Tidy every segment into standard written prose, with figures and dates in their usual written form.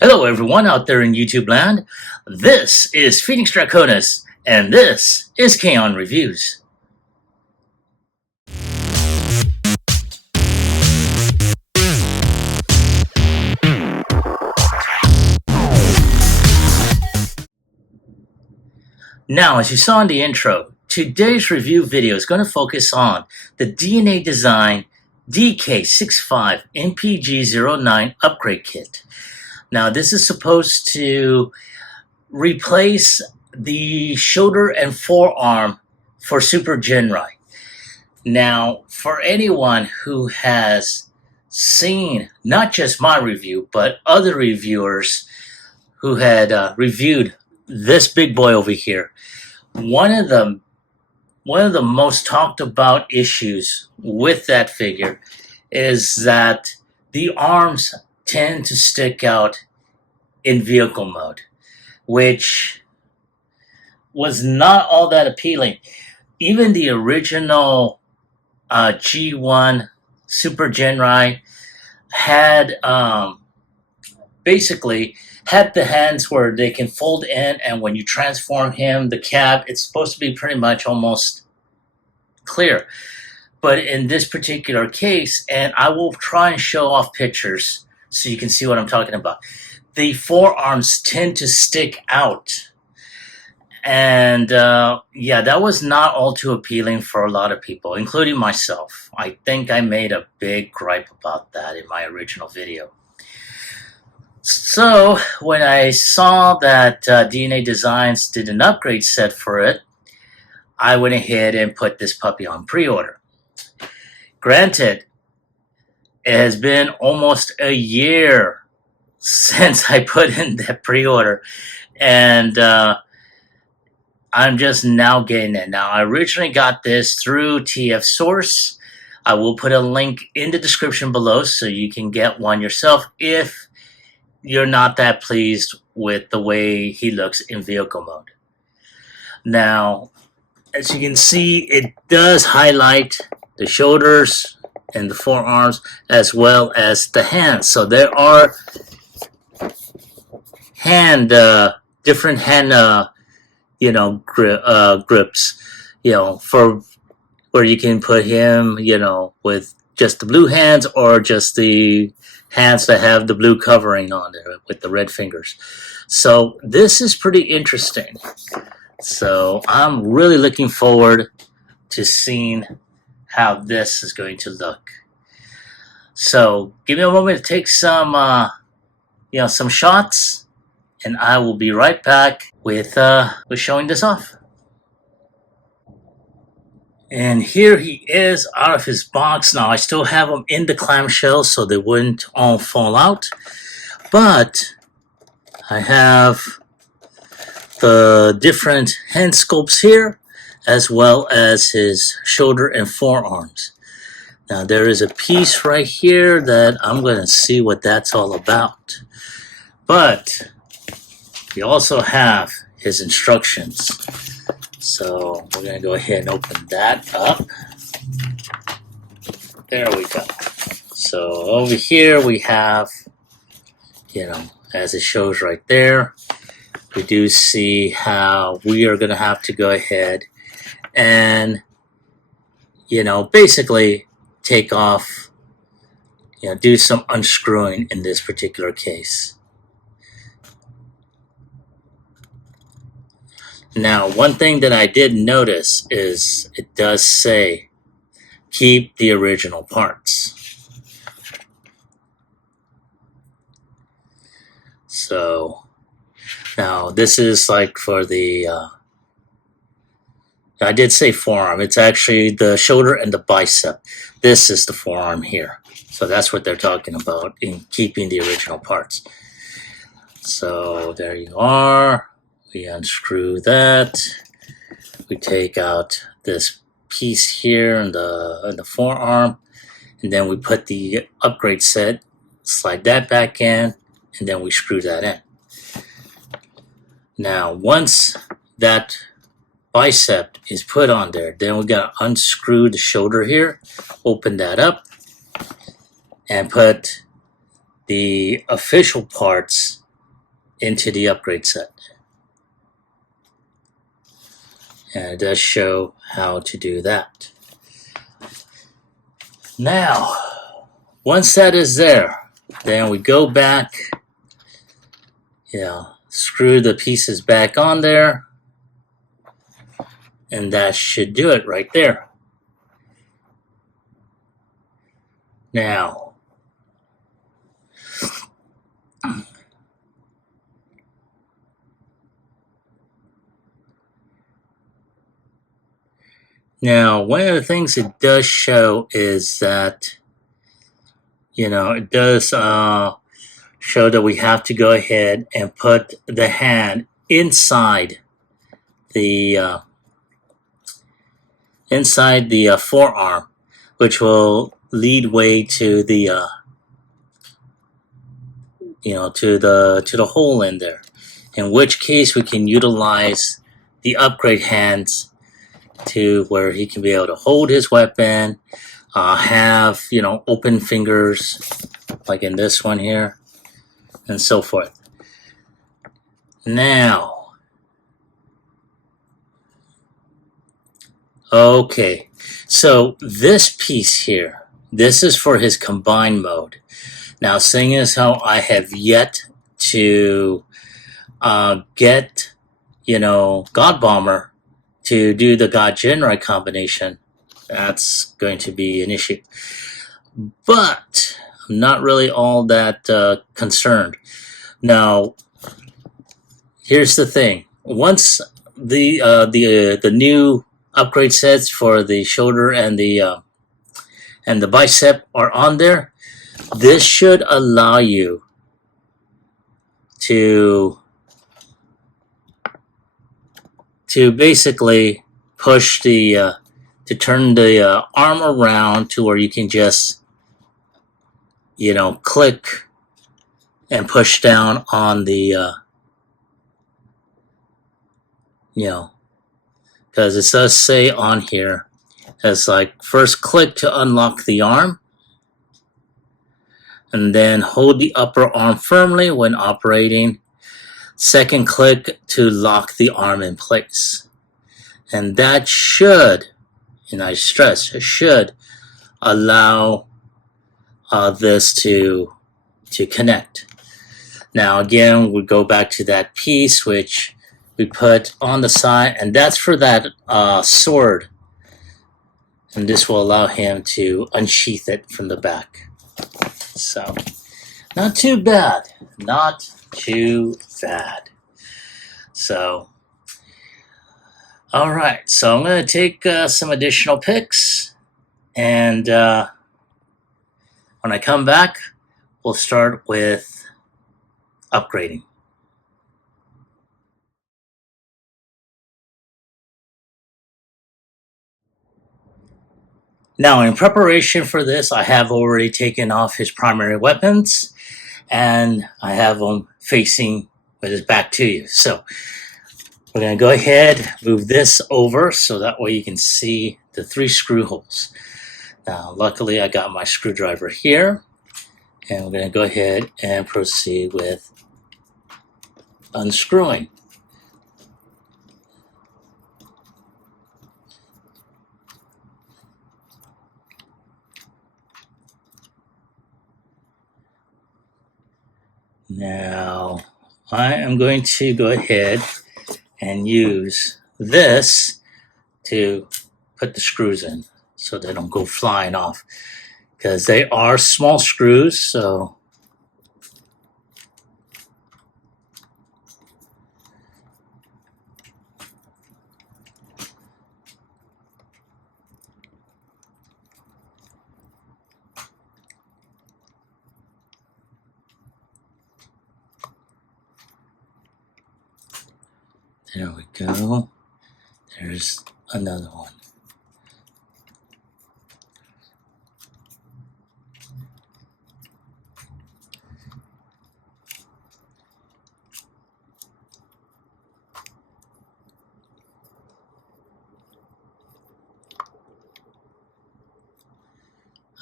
Hello everyone out there in YouTube land. This is Phoenix Draconis, and this is KAON Reviews. Now, as you saw in the intro, today's review video is going to focus on the DNA Design DK-65 MPG-09 upgrade kit. Now, this is supposed to replace the shoulder and forearm for Super Ginrai. Now, for anyone who has seen not just my review, but other reviewers who had reviewed this big boy over here, one of the most talked about issues with that figure is that the arms tend to stick out in vehicle mode, which was not all that appealing. Even the original G1 Super Ginrai had basically had the hands where they can fold in, and when you transform him, the cab, it's supposed to be pretty much almost clear. But in this particular case, and I will try and show off pictures so you can see what I'm talking about, the forearms tend to stick out. And yeah, that was not all too appealing for a lot of people, including myself. I think I made a big gripe about that in my original video. So when I saw that DNA Designs did an upgrade set for it, I went ahead and put this puppy on pre-order. Granted, it has been almost a year since I put in that pre-order, and I'm just now getting it. Now, I originally got this through TF Source. I will put a link in the description below so you can get one yourself if you're not that pleased with the way he looks in vehicle mode. Now, as you can see, it does highlight the shoulders and the forearms as well as the hands. So there are different hand grips, for where you can put him, with just the blue hands or just the hands that have the blue covering on there with the red fingers. So this is pretty interesting. So I'm really looking forward to seeing how this is going to look. So give me a moment to take some shots, and I will be right back with showing this off. And here he is out of his box. Now, I still have them in the clamshell so they wouldn't all fall out. But I have the different hand sculpts here, as well as his shoulder and forearms. Now, there is a piece right here that I'm going to see what that's all about. But we also have his instructions. So we're going to go ahead and open that up. There we go. So over here we have, as it shows right there, we do see how we are going to have to go ahead and, basically take off, do some unscrewing in this particular case. Now, one thing that I did notice is it does say, keep the original parts. So, now this is like for the, I did say forearm. It's actually the shoulder and the bicep. This is the forearm here. So that's what they're talking about in keeping the original parts. So there you are. We unscrew that. We take out this piece here in the forearm, and then we put the upgrade set, slide that back in, and then we screw that in. Now, once that bicep is put on there, then we gotta unscrew the shoulder here, open that up, and put the official parts into the upgrade set. And it does show how to do that. Now, once that is there, then we go back, screw the pieces back on there, and that should do it right there. Now, one of the things it does show is that, it does show that we have to go ahead and put the hand inside the forearm, which will lead way to the to the hole in there. In which case, we can utilize the upgrade hands to where he can be able to hold his weapon, have open fingers, like in this one here, and so forth. Now, okay, so this piece here, this is for his combined mode. Now, seeing as how I have yet to get, God Bomber to do the God Ginrai combination, that's going to be an issue. But I'm not really all that concerned. Now, here's the thing: once the new upgrade sets for the shoulder and the bicep are on there, this should allow you to basically push to turn the arm around to where you can just click and push down on the because it does say on here, it's like first click to unlock the arm, and then hold the upper arm firmly when operating. Second click to lock the arm in place. And that should, and I stress, should allow this to connect. Now again, we go back to that piece which we put on the side, and that's for that sword. And this will allow him to unsheath it from the back. So, not too bad. Not too bad. So, all right. So I'm going to take some additional pics, and when I come back, we'll start with upgrading. Now, in preparation for this, I have already taken off his primary weapons, and I have him facing with his back to you. So we're going to go ahead, move this over so that way you can see the 3 screw holes. Now, luckily, I got my screwdriver here, and we're going to go ahead and proceed with unscrewing. Now, I am going to go ahead and use this to put the screws in so they don't go flying off, because they are small screws. So there we go. There's another one.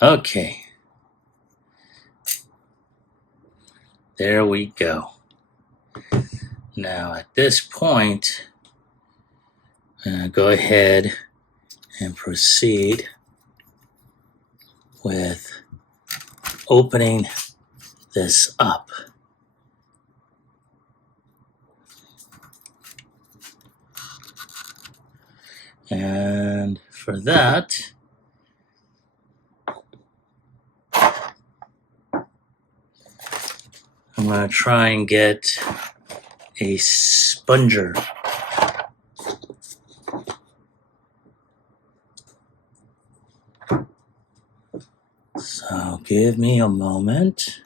Okay. There we go. Now at this point, go ahead and proceed with opening this up. And for that, I'm going to try and get a sponger. So give me a moment.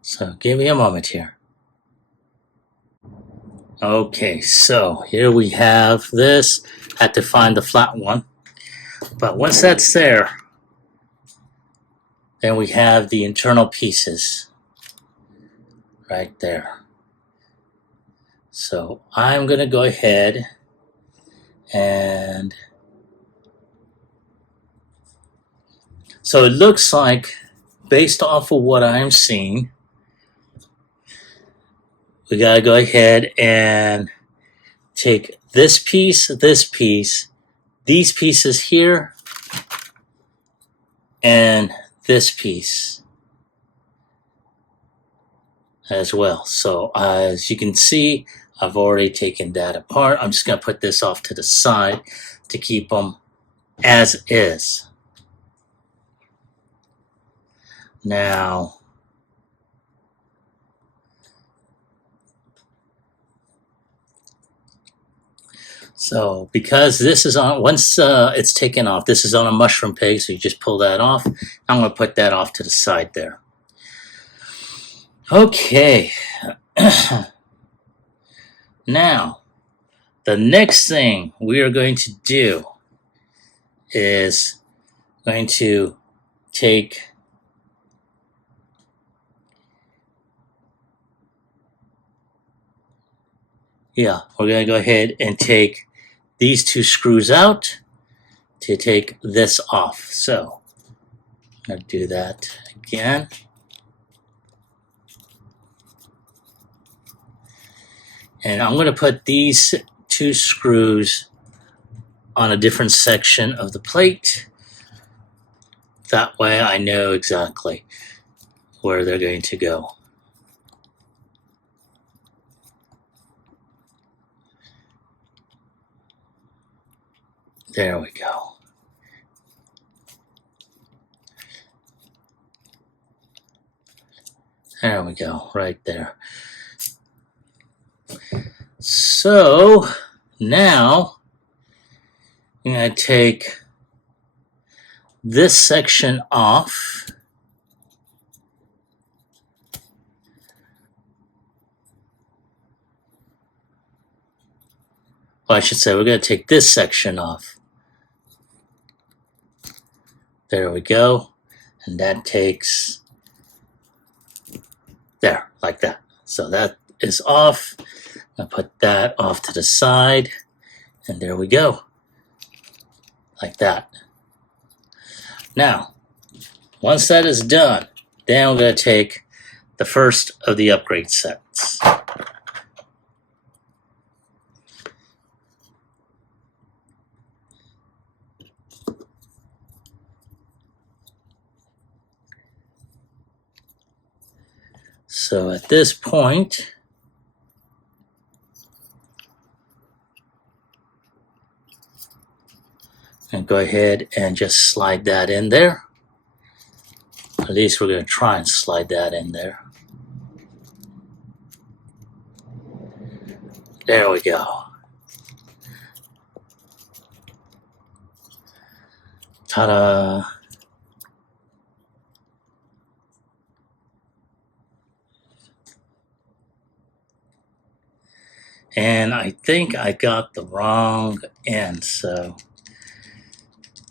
So give me a moment here. Okay, so here we have this. Had to find the flat one. But once that's there, then we have the internal pieces right there. So I'm going to go ahead and so it looks like, based off of what I'm seeing, we got to go ahead and take this piece, these pieces here, and this piece as well. So as you can see, I've already taken that apart. I'm just going to put this off to the side to keep them as is. Now, so because this is on, once it's taken off, this is on a mushroom peg, so you just pull that off. I'm going to put that off to the side there. Okay. Now, the next thing we are going to do is going to take we're going to go ahead and take these two screws out to take this off. So I'm going to do that again. And I'm going to put these two screws on a different section of the plate. That way I know exactly where they're going to go. There we go. There we go, right there. So now I'm going to take this section off. Well, I should say we're going to take this section off. There we go. And that takes there, like that. So that is off. I'll put that off to the side. And there we go. Like that. Now, once that is done, then we're going to take the first of the upgrade sets. So at this point, and go ahead and just slide that in there. At least we're going to try and slide that in there. There we go. Ta-da! And I think I got the wrong end, so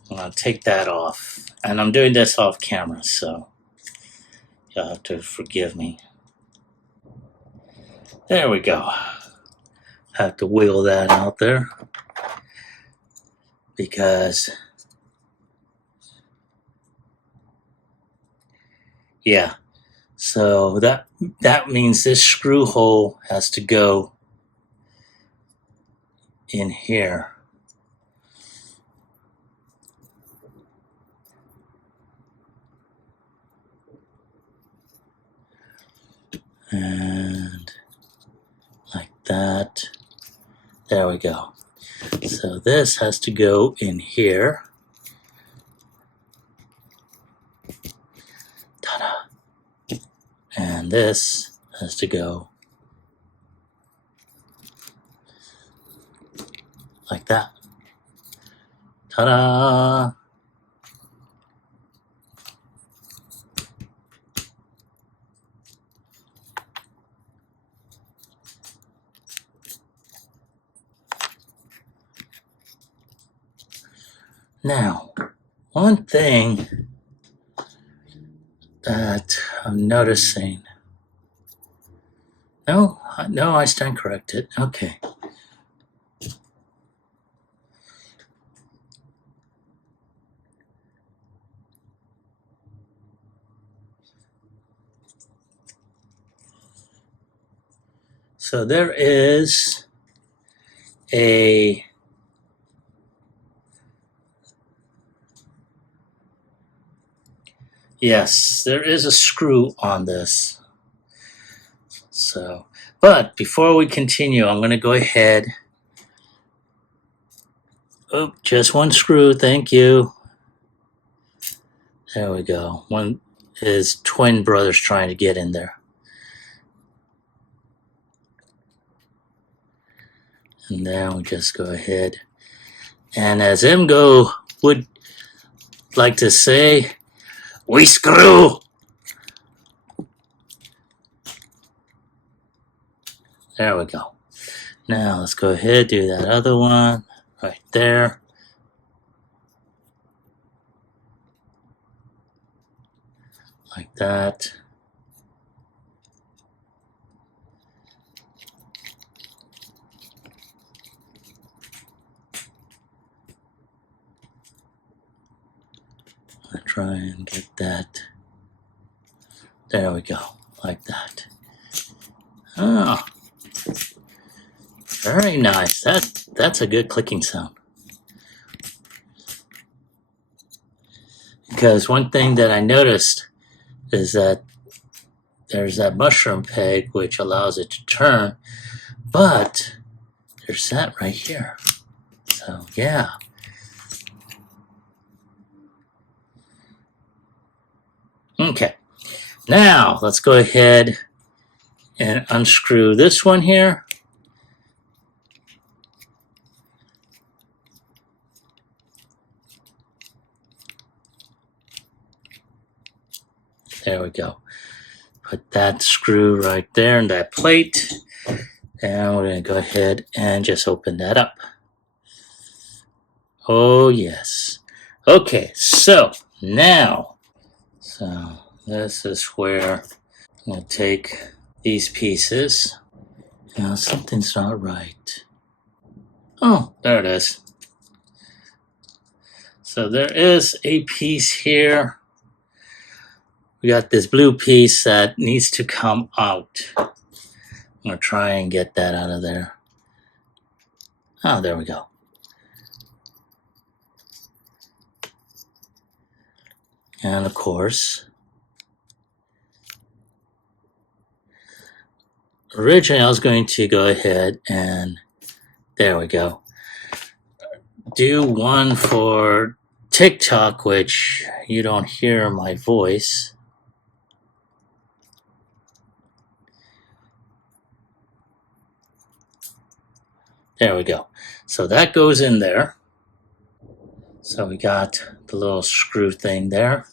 I'm going to take that off. And I'm doing this off camera, so you'll have to forgive me. There we go. Have to wiggle that out there because Yeah. So that means this screw hole has to go in here. And like that. There we go. So this has to go in here. Ta-da. And this has to go like that. Ta-da! Now, one thing that I'm noticing. No, I stand corrected. Okay. So there is a yes, there is a screw on this. So, but before we continue, I'm going to go ahead. Oh, just one screw. Thank you. There we go. One is twin brothers trying to get in there. And then we just go ahead. And as MGO would like to say, we screw. There we go. Now let's go ahead, do that other one right there. Like that. I'll try and get that. There we go, like that. Oh, very nice. That's a good clicking sound. Because one thing that I noticed is that there's that mushroom peg which allows it to turn, but there's that right here. So yeah. Okay, now let's go ahead and unscrew this one here. There we go. Put that screw right there in that plate. And we're going to go ahead and just open that up. Oh, yes. Okay, so now, this is where I'm going to take these pieces. Now, something's not right. Oh, there it is. So there is a piece here. We got this blue piece that needs to come out. I'm going to try and get that out of there. Oh, there we go. And of course, originally I was going to go ahead and, there we go, do one for TikTok, which you don't hear my voice. There we go. So that goes in there. So we got the little screw thing there.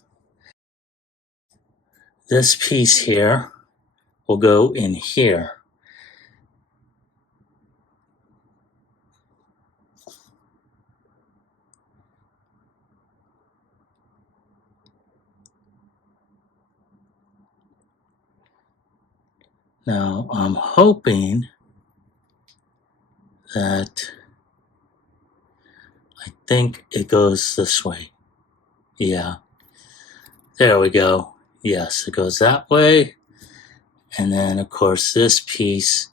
This piece here will go in here. Now I'm hoping that, I think it goes this way. Yeah. There we go. Yes, it goes that way. And then, of course, this piece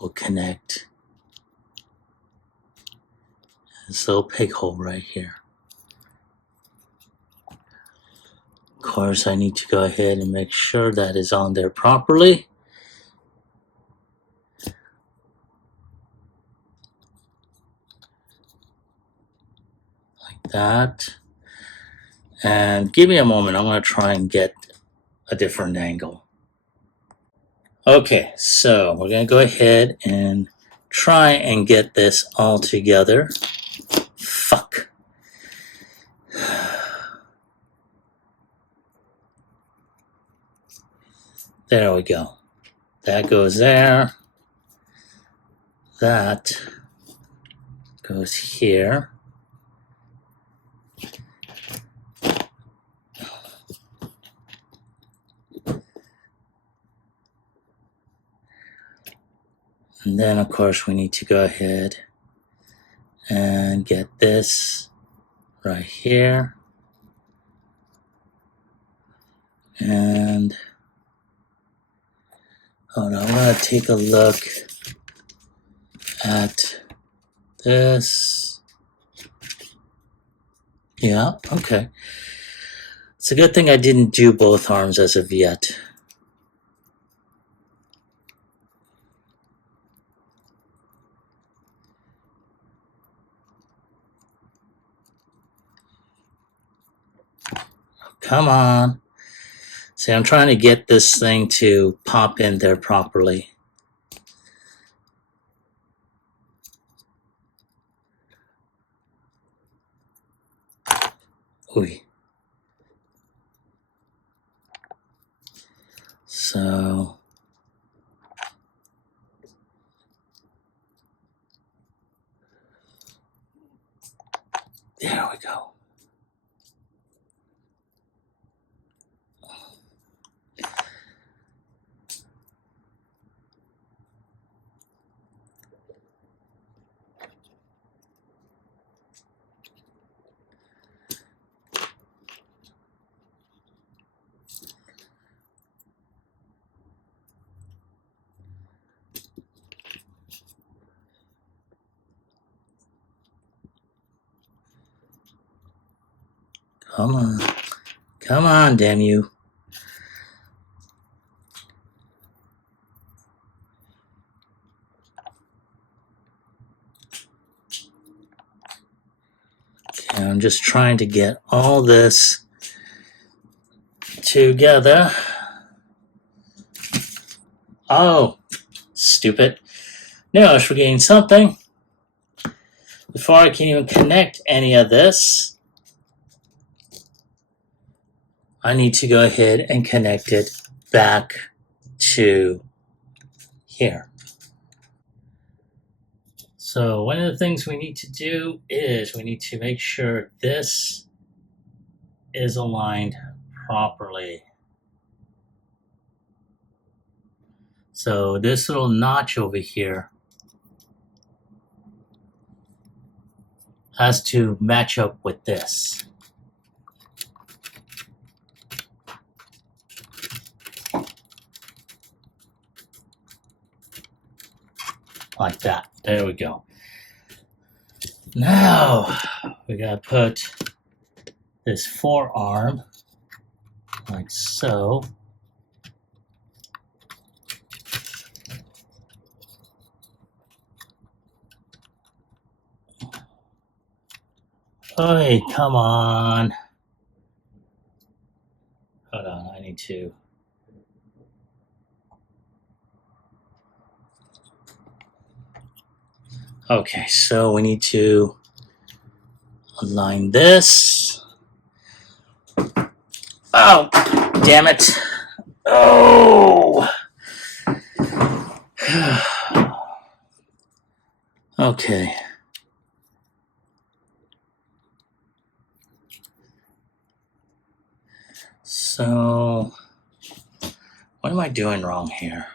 will connect this little pig hole right here. Of course, I need to go ahead and make sure that is on there properly. Like that. And give me a moment. I'm going to try and get a different angle. Okay, so we're going to go ahead and try and get this all together. Fuck. There we go. That goes there. That goes here. And then, of course, we need to go ahead and get this right here. And hold on, I'm going to take a look at this. Yeah, okay. It's a good thing I didn't do both arms as of yet. Come on. See, I'm trying to get this thing to pop in there properly. Ooh. So there we go. Come on. Come on, damn you. Okay, I'm just trying to get all this together. Oh, stupid. Now I was forgetting something. Before I can even connect any of this, I need to go ahead and connect it back to here. So one of the things we need to do is we need to make sure this is aligned properly. So this little notch over here has to match up with this. Like that. There we go. Now we gotta put this forearm like so. Hey, come on. Hold on, I need to. Okay, so we need to align this. Oh, damn it. Oh. Okay. So, what am I doing wrong here?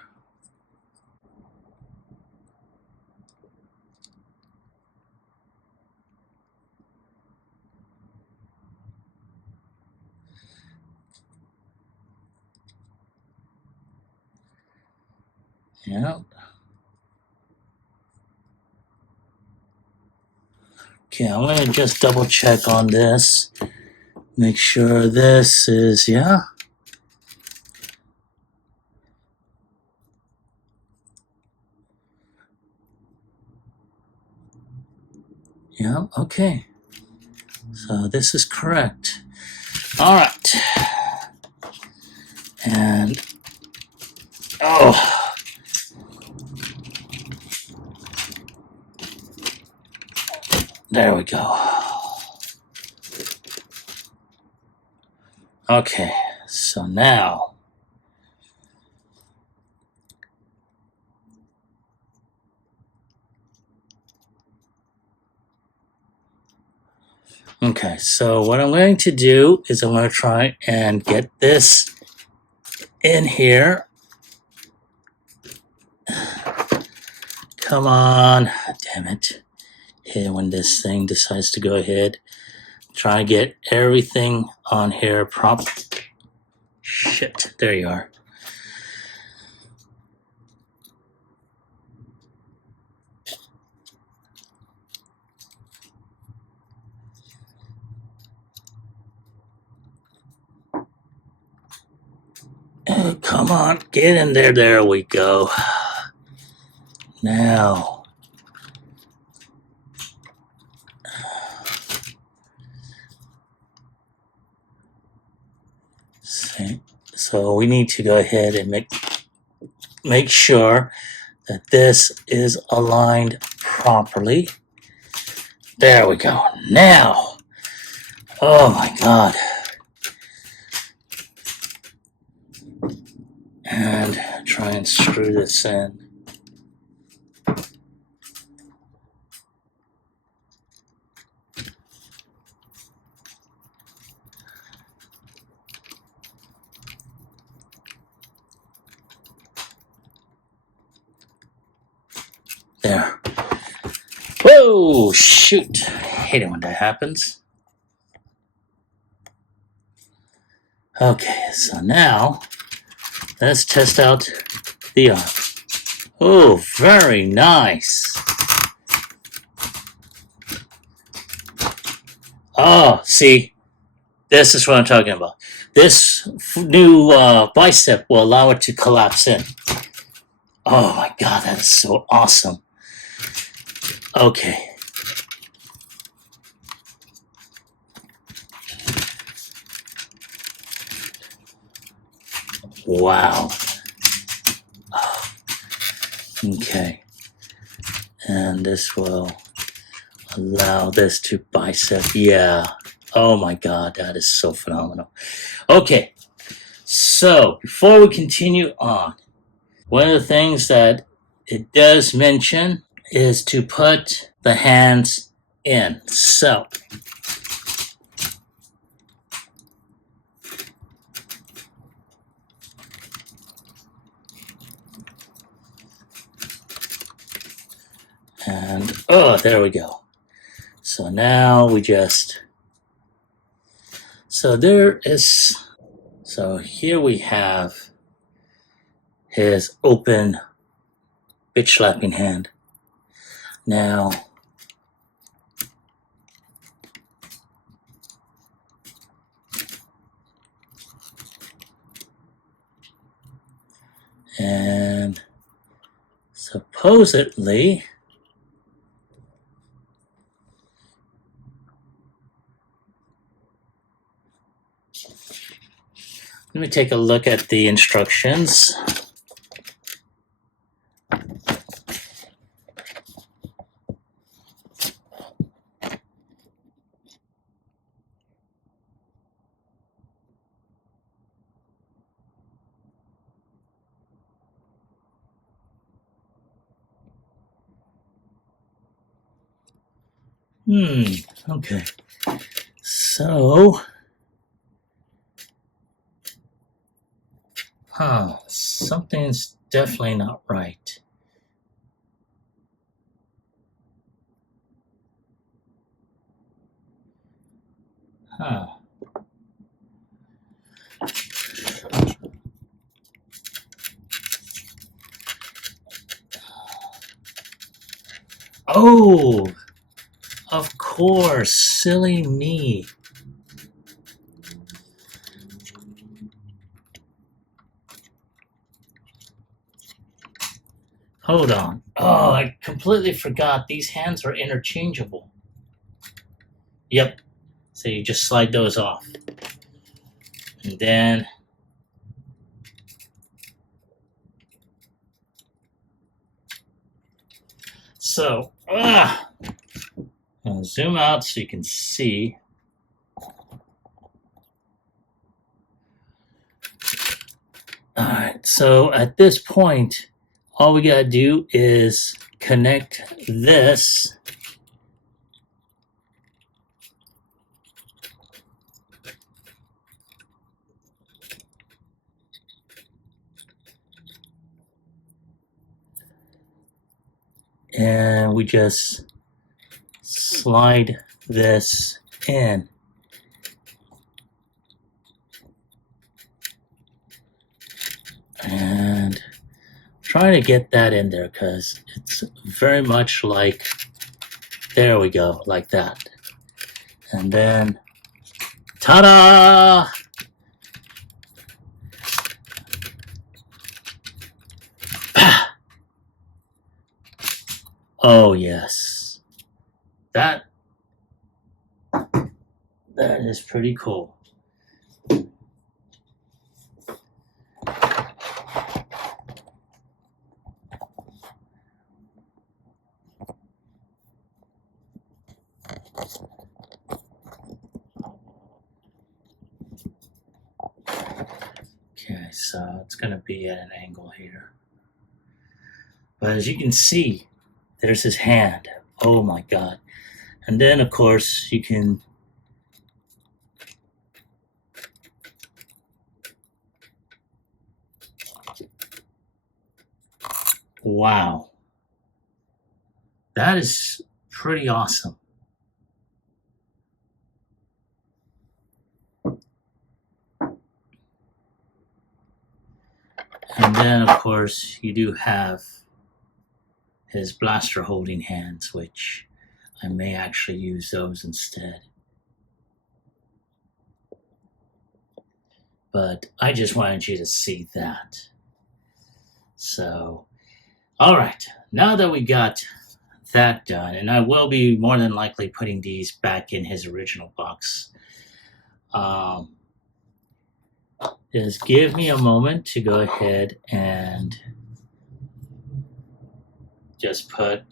Yeah. Okay, I'm going to just double check on this. Make sure this is, yeah. Yeah, okay. So this is correct. All right. And, oh, there we go. Okay, so now, okay, so what I'm going to do is I'm going to try and get this in here. Come on. Damn it. Here when this thing decides to go ahead. Try to get everything on here Shit, there you are. Oh, come on, get in there. There we go. Now, so we need to go ahead and make sure that this is aligned properly. There we go. Now, oh my God. And try and screw this in. There. Whoa, shoot. I hate it when that happens. Okay, so now let's test out the arm. Oh, very nice. Oh, see, this is what I'm talking about. This new bicep will allow it to collapse in. Oh my God, that is so awesome. Okay. Wow. Okay. And this will allow this to bicep. Yeah. Oh my God, that is so phenomenal. Okay. So before we continue on, one of the things that it does mention is to put the hands in. So and oh, there we go. So now we just, so there is, so here we have his open bitch slapping hand. Now, and supposedly, let me take a look at the instructions. Okay. So, something's definitely not right. Oh, of course, silly me. Hold on. Oh, I completely forgot. These hands are interchangeable. Yep. So you just slide those off. And then so I'll zoom out so you can see. Alright, so at this point, all we gotta do is connect this and we just slide this in. And trying to get that in there because it's very much like, there we go, like that. And then, ta-da! Oh yes, that is pretty cool. Okay, so it's going to be at an angle here. But as you can see, there's his hand. Oh my God. And then, of course, you can wow. That is pretty awesome. And then, of course, you do have his blaster holding hands, which I may actually use those instead. But I just wanted you to see that. So, all right, now that we got that done, and I will be more than likely putting these back in his original box. Just give me a moment to go ahead and just put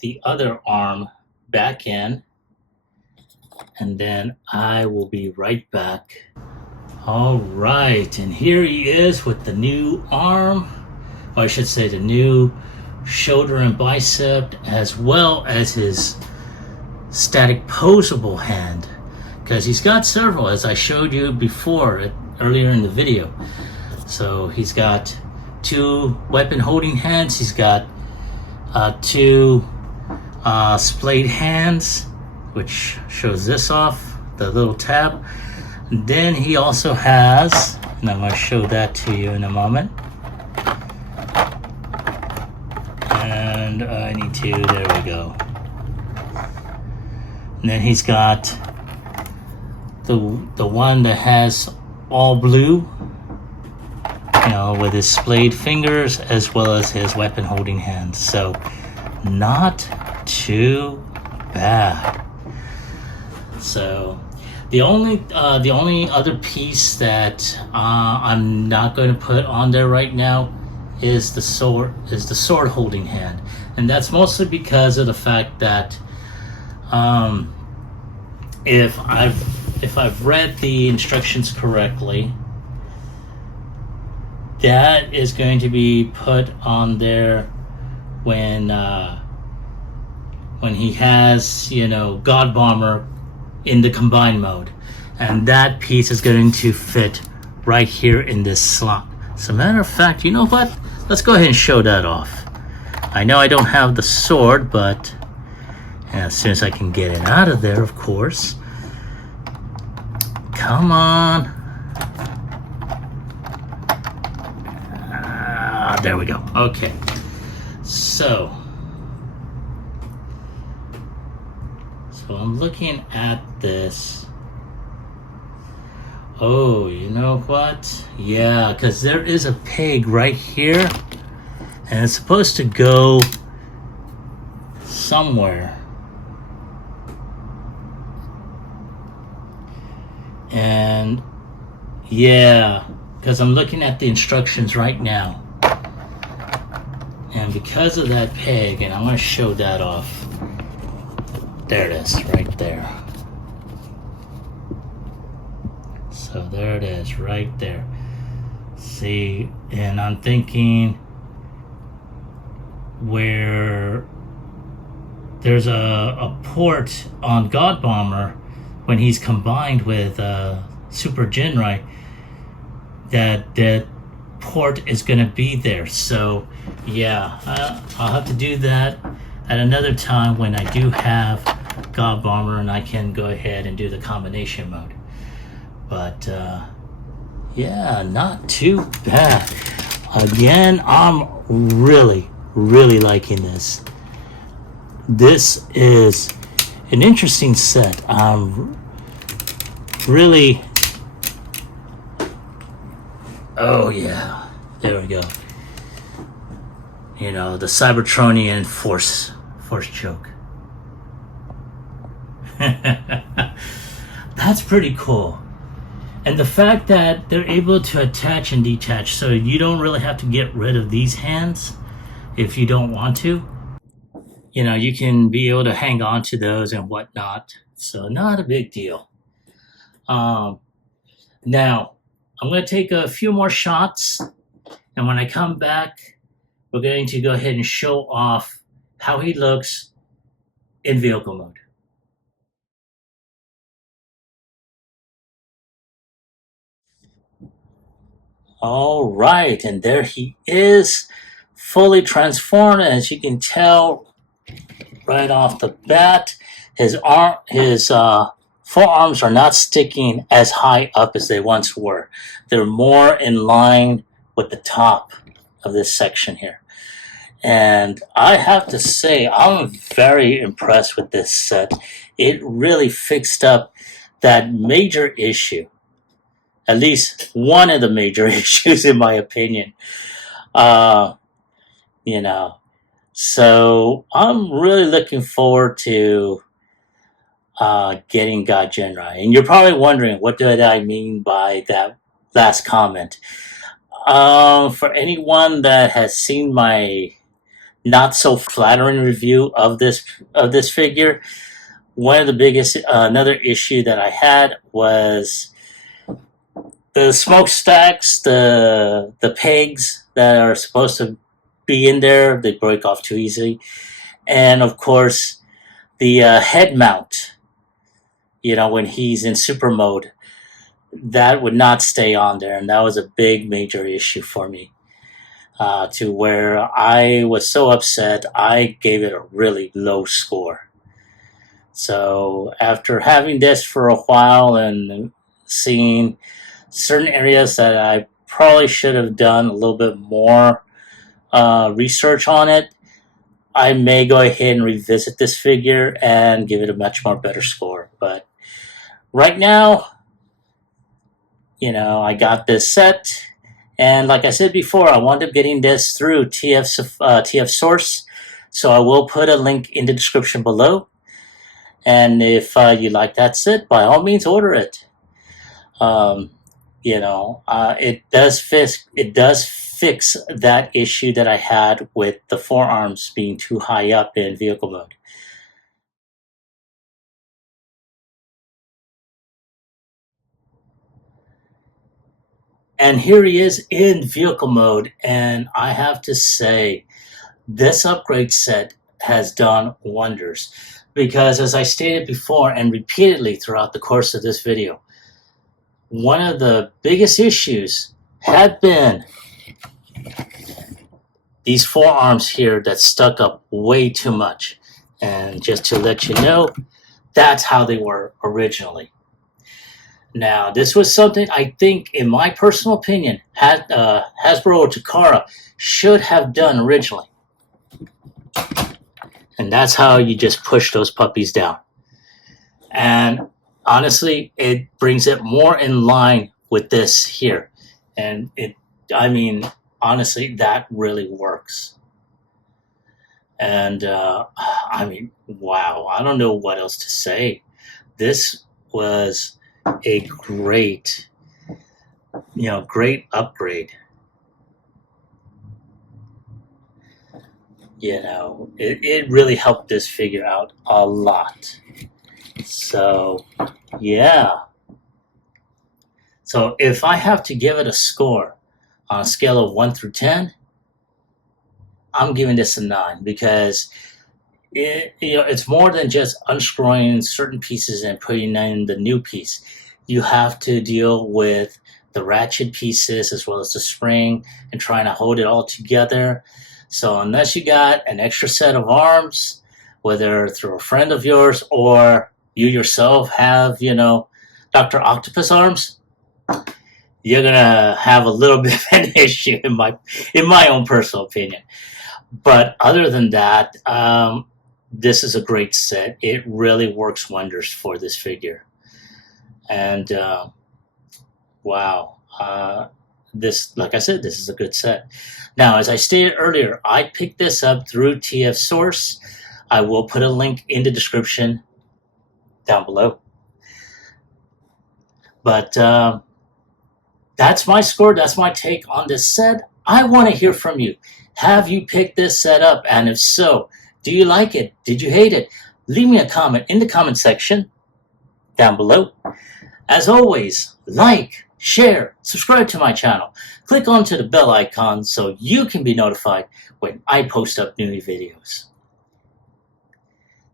the other arm back in, and then I will be right back. All right, and here he is with the new arm, or I should say the new shoulder and bicep, as well as his static posable hand, because he's got several, as I showed you before earlier in the video. So he's got 2 weapon holding hands, he's got 2 splayed hands, which shows this off, the little tab. And then he also has, and I'm going to show that to you in a moment. And I need to, there we go. And then he's got the one that has all blue, you know, with his splayed fingers as well as his weapon holding hands. So not too bad. So the only other piece that I'm not going to put on there right now is the sword holding hand, and that's mostly because of the fact that if I've read the instructions correctly, that is going to be put on there when he has, you know, God Bomber in the combined mode, and that piece is going to fit right here in this slot. As a matter of fact, you know what? Let's go ahead and show that off. I know I don't have the sword, but as soon as I can get it out of there, of course. Come on. There we go. Okay. So So I'm looking at this. Oh, you know what? Yeah, because there is a peg right here, and it's supposed to go somewhere. And yeah, because I'm looking at the instructions right now. And because of that peg, and I'm going to show that off. There it is, right there. So there it is, right there. See, and I'm thinking where there's a port on God Bomber when he's combined with Super Ginrai, that port is going to be there. So yeah, I'll have to do that at another time when I do have God Bomber and I can go ahead and do the combination mode. But yeah, not too bad. Again, I'm really liking this. This is an interesting set. I'm really... Oh yeah, there we go. You know, the Cybertronian force choke. That's pretty cool. And the fact that they're able to attach and detach, so you don't really have to get rid of these hands if you don't want to. You know, you can be able to hang on to those and whatnot. So not a big deal. Now, I'm going to take a few more shots. And when I come back, we're going to go ahead and show off how he looks in vehicle mode. All right, and there he is, fully transformed. As you can tell right off the bat, his forearms are not sticking as high up as they once were. They're more in line with the top of this section here. And I have to say, I'm very impressed with this set. It really fixed up that major issue. At least one of the major issues, in my opinion. You know, so I'm really looking forward to getting God Ginrai. And you're probably wondering, what did I mean by that last comment? For anyone that has seen my not so flattering review of this figure, one of the biggest another issue that I had was the smokestacks, the pegs that are supposed to be in there, they break off too easily. And of course, the head mount, you know, when he's in super mode, that would not stay on there. And that was a big, major issue for me, to where I was so upset, I gave it a really low score. So after having this for a while and seeing certain areas that I probably should have done a little bit more research on it, I may go ahead and revisit this figure and give it a much more better score. But right now, you know, I got this set, and like I said before, I wound up getting this through TF Source, so I will put a link in the description below. And if you like that set, by all means, order it. You know, it does fix that issue that I had with the forearms being too high up in vehicle mode. And here he is in vehicle mode, and I have to say, this upgrade set has done wonders. Because as I stated before and repeatedly throughout the course of this video, one of the biggest issues had been these forearms here that stuck up way too much. And just to let you know, that's how they were originally. Now, this was something I think, in my personal opinion, Hasbro or Takara should have done originally. And that's how you just push those puppies down. And honestly, it brings it more in line with this here. And I mean, honestly, that really works. And I mean, wow, I don't know what else to say. This was a great, great upgrade. It really helped this figure out a lot. So, yeah. So if I have to give it a score on a scale of 1 through 10, I'm giving this a 9 because it's more than just unscrewing certain pieces and putting in the new piece. You have to deal with the ratchet pieces as well as the spring and trying to hold it all together. So unless you got an extra set of arms, whether through a friend of yours or you yourself have, Dr. Octopus arms, you're gonna have a little bit of an issue in my own personal opinion. But other than that, this is a great set. It really works wonders for this figure. And wow, this, like I said, this is a good set. Now, as I stated earlier, I picked this up through TF Source. I will put a link in the description down below. But that's my score. That's my take on this set. I want to hear from you. Have you picked this set up? And if so, do you like it? Did you hate it? Leave me a comment in the comment section down below. As always, like, share, subscribe to my channel. Click onto the bell icon so you can be notified when I post up new videos.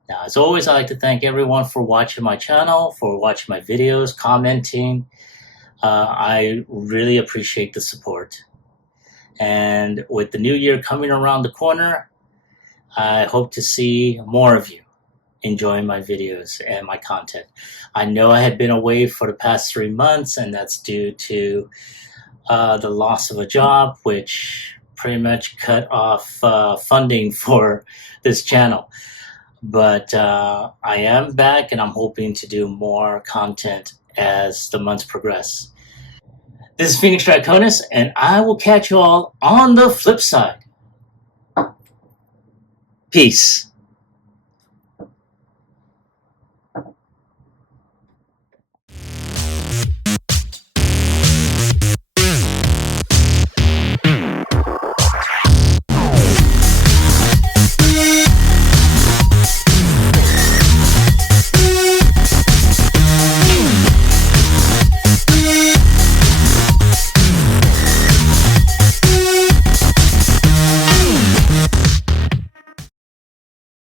Now, as always, I'd like to thank everyone for watching my channel, for watching my videos, commenting. I really appreciate the support. And with the new year coming around the corner, I hope to see more of you enjoying my videos and my content. I know I had been away for the past 3 months, and that's due to the loss of a job, which pretty much cut off funding for this channel. But I am back, and I'm hoping to do more content as the months progress. This is Phoenix Draconis, and I will catch you all on the flip side. Peace.